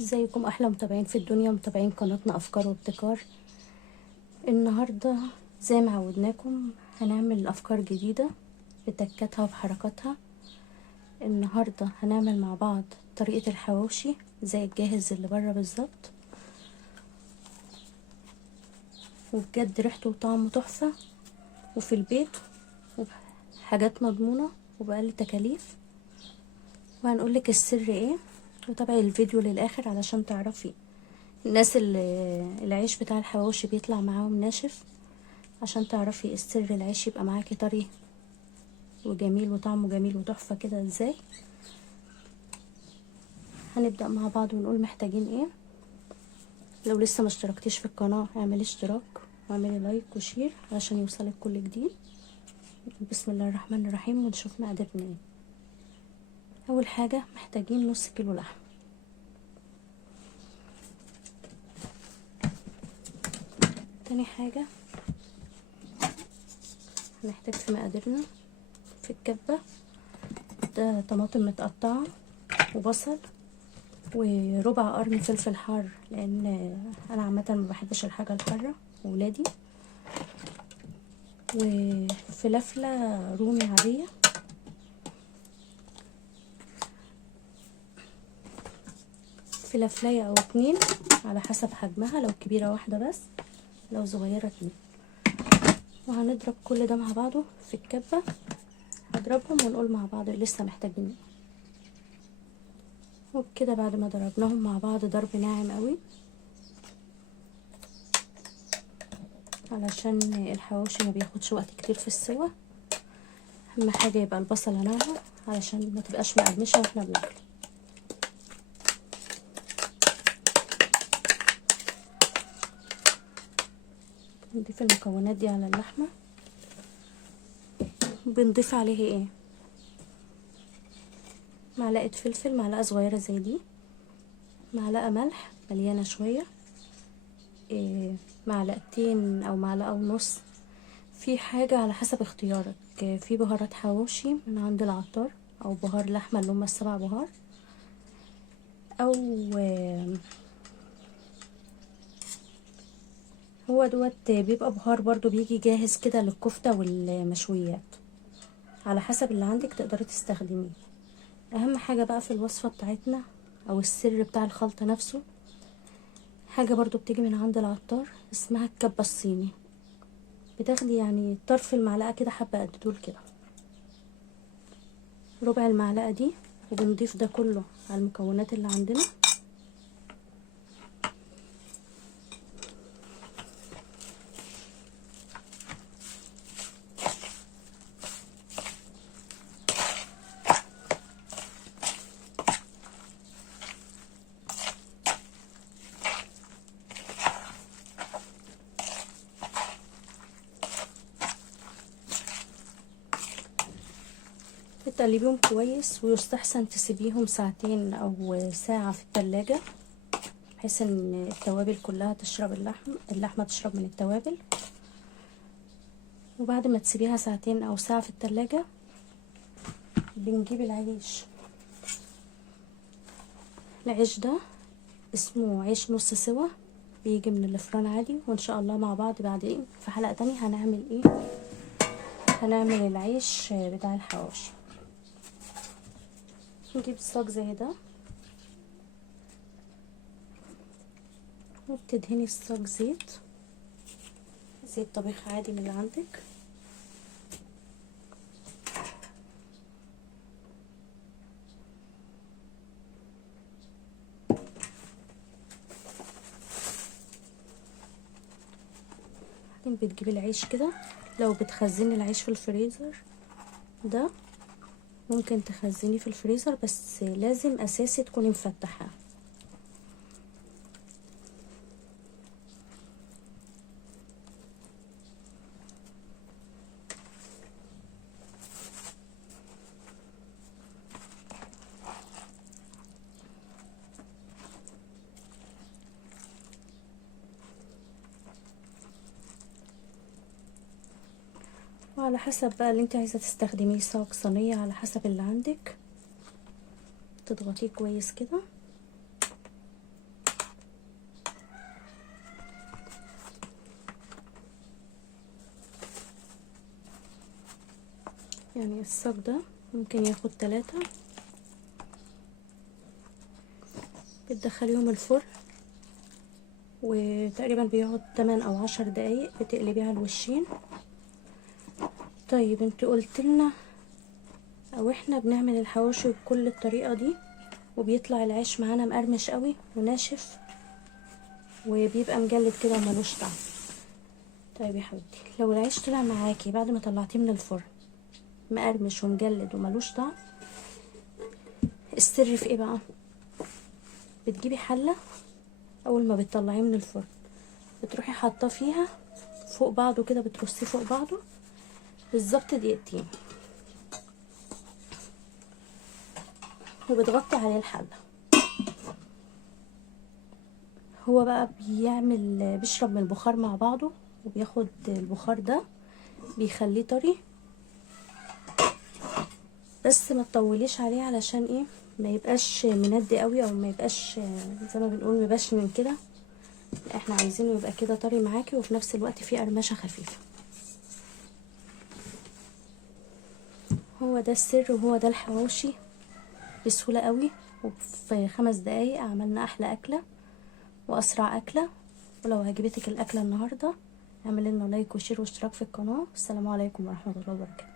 ازيكم احلى متابعين في الدنيا، متابعين قناتنا افكار وابتكار. النهارده زي ما عودناكم هنعمل افكار جديده بتكاتها وبحركاتها. النهارده هنعمل مع بعض طريقه الحواوشي زي الجاهز اللي بره بالظبط، وبجد ريحته وطعمه تحفه، وفي البيت، وحاجات مضمونه وبأقل تكاليف. وهنقولك السر ايه، وتابعي الفيديو للاخر علشان تعرفي. الناس اللي العيش بتاع الحواوشي بيطلع معاهم ناشف، عشان تعرفي السر العيش يبقى معاكي طري وجميل وطعمه جميل وتحفة كده ازاي. هنبدأ مع بعض ونقول محتاجين ايه. لو لسه ما اشتركتيش في القناة اعملي اشتراك واعملي لايك وشير علشان يوصلك كل جديد. بسم الله الرحمن الرحيم، ونشوف مقاديرنا ايه. اول حاجة محتاجين نص كيلو لحم. تاني حاجة هنحتاج في مقاديرنا في الكبة ده طماطم متقطعة وبصل وربع قرن فلفل حار، لان انا عامه ما بحبش الحاجه الحاره وولادي، وفلفله رومي عاديه، فلفلايه او اتنين على حسب حجمها، لو كبيره واحده بس، لو صغيره اتنين. وهنضرب كل ده مع بعضه في الكبه، هضربهم ونقول مع بعض لسه محتاجين ايه. وبكده بعد ما ضربناهم مع بعض ضرب ناعم قوي، علشان الحواوشي ما بياخدش وقت كتير في السوا. اهم حاجه يبقى البصله ناعمه علشان ما تبقاش مقرمشه واحنا بناكل. نضيف المكونات دي على اللحمه. بنضيف عليه ايه، معلقه فلفل، معلقه صغيره زي دي، معلقه ملح مليانه شويه، معلقتين او معلقه ونص. في حاجه على حسب اختيارك، في بهارات حواوشي من عند العطار، او بهار لحمه اللي هم السبع بهار، او هو دوت بيبقى بهار برضو بيجي جاهز كده للكفته والمشويات، على حسب اللي عندك تقدري تستخدميه. اهم حاجه بقى في الوصفه بتاعتنا او السر بتاع الخلطه نفسه، حاجه برضو بتيجي من عند العطار اسمها الكبه الصيني. بتاخدي يعني طرف المعلقه كده، حبه قد دول كده، ربع المعلقه دي، وبنضيف ده كله على المكونات اللي عندنا. بتقلبيهم كويس، ويستحسن تسيبيهم ساعتين او ساعه في التلاجة، بحيث ان التوابل كلها تشرب اللحمه تشرب من التوابل. وبعد ما تسيبيها ساعتين او ساعه في التلاجة، بنجيب العيش. العيش ده اسمه عيش نص سوا، بيجي من الفران عادي. وان شاء الله مع بعض بعدين في حلقه تانية هنعمل ايه، هنعمل العيش بتاع الحواوشي. نجيب صاج زي ده، وبتدهني الصاج زيت طبيخ عادي من اللي عندك. بعدين بتجيبي العيش كده، لو بتخزني العيش في الفريزر ده ممكن تخزنيه في الفريزر، بس لازم اساسي تكوني مفتحاه. وعلى حسب بقى اللي انت عايزه تستخدميه، صاج صينيه على حسب اللي عندك، تضغطيه كويس كده. يعني الصاج ده ممكن ياخد 3. بتدخليهم الفرن وتقريبا بيقعد 8 او 10 دقايق، بتقلبيها الوشين. طيب انت قلت لنا او احنا بنعمل الحواوشي بكل الطريقه دي وبيطلع العيش معانا مقرمش قوي وناشف وبيبقى مجلد كده وملوش طعم. طيب يا حبيبتي، لو العيش طلع معاكي بعد ما طلعتيه من الفرن مقرمش ومجلد وملوش طعم، السر في ايه بقى؟ بتجيبي حله اول ما بتطلعيه من الفرن بتروحي حاطاه فيها فوق بعضه كده، بترصيه فوق بعضه بالظبط دقيقتين وبتغطي عليه الحله. هو بقى بيشرب من البخار مع بعضه، وبياخد البخار ده بيخليه طري. بس ما تطوليش عليه علشان ايه؟ ما يبقاش مندي قوي، او ما يبقاش زي ما بنقول مبشن كده. احنا عايزينه يبقى كده طري معاكي وفي نفس الوقت فيه قرمشه خفيفه. هو ده السر، وهو ده الحواوشي بسهوله قوي، وفي 5 دقايق عملنا احلى اكله واسرع اكله. ولو عجبتك الاكله النهارده اعملي لنا لايك وشير واشتراك في القناه. السلام عليكم ورحمه الله وبركاته.